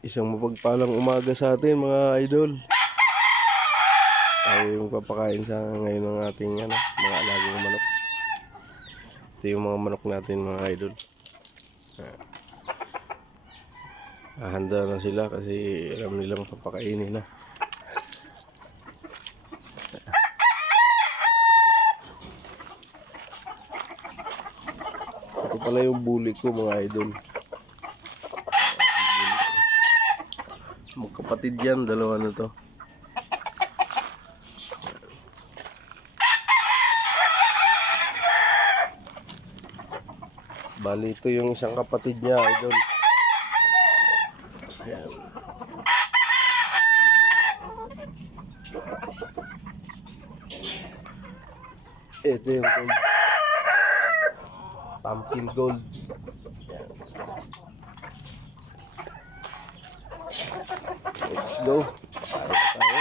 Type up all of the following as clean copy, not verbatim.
Isang mapagpalang umaga sa atin mga idol. Tayo magpapakain sa ngayon ng ating mga alagang manok. Ito yung mga manok natin mga idol. Handa na sila kasi alam nilang papakainin na. Ito pala yung bully ko mga idol. Magkapatid yan, dalawa na to. Bali ito yung isang kapatid niya idol. Ayan. Ito yung gold. Pumpkin gold. Let's go. Tayo.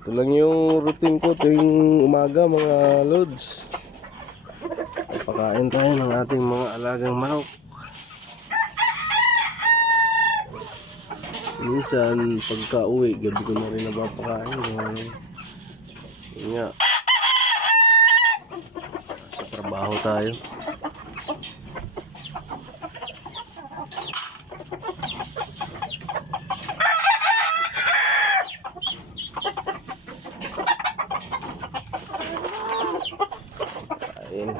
Ito lang yung routine ko tuwing umaga mga lods. Pakain tayo ng ating mga alagang manok. Minsan pagka uwi gabi ko na rin napapakain. Yun nga, sa trabaho tayo. Ayun.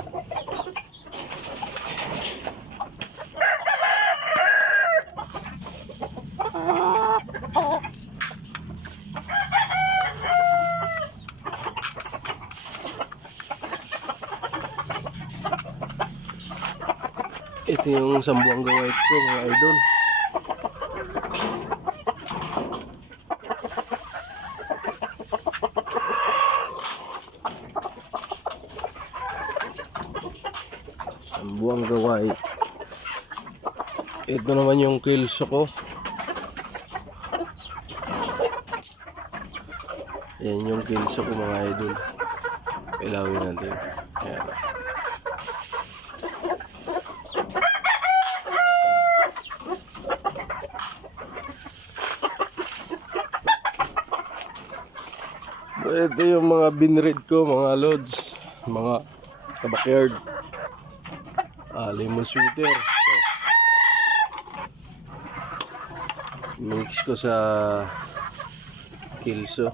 Ito yung Zamboanga White ko mga idol. Zamboanga White. Ito naman yung Kelso ko. Yan yung Kelso ko mga idol. Ilawin natin. Ayan. Ito yung mga binred ko mga lods, mga kabakyard. Lemon sweeter. So, mix ko sa Kelso.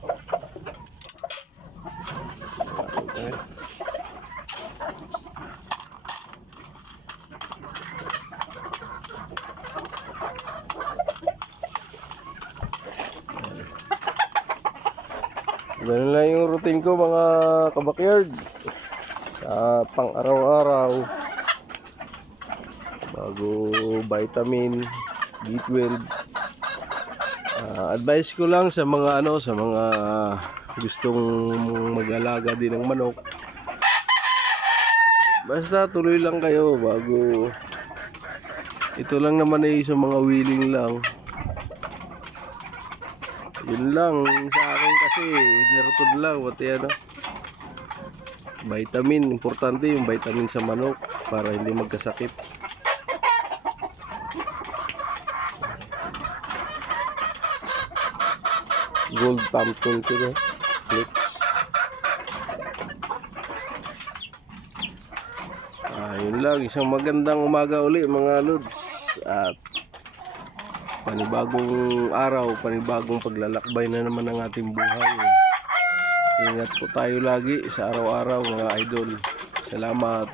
Okay. Ganun lang yung routine ko mga kabakyard. Pang araw-araw. Bago vitamin, B12. Advice ko lang sa mga sa mga gustong mag-alaga din ng manok. Basta tuloy lang kayo bago. Ito lang naman ay sa mga willing lang. Yun lang sa akin kasi nirutod lang pati vitamin, importante yung vitamin sa manok para hindi magkasakit. Gold pumpkin ko na mix. Yun lang, isang magandang umaga uli mga lods. At panibagong araw, panibagong paglalakbay na naman ng ating buhay. Ingat po tayo lagi sa araw-araw mga idol. Salamat.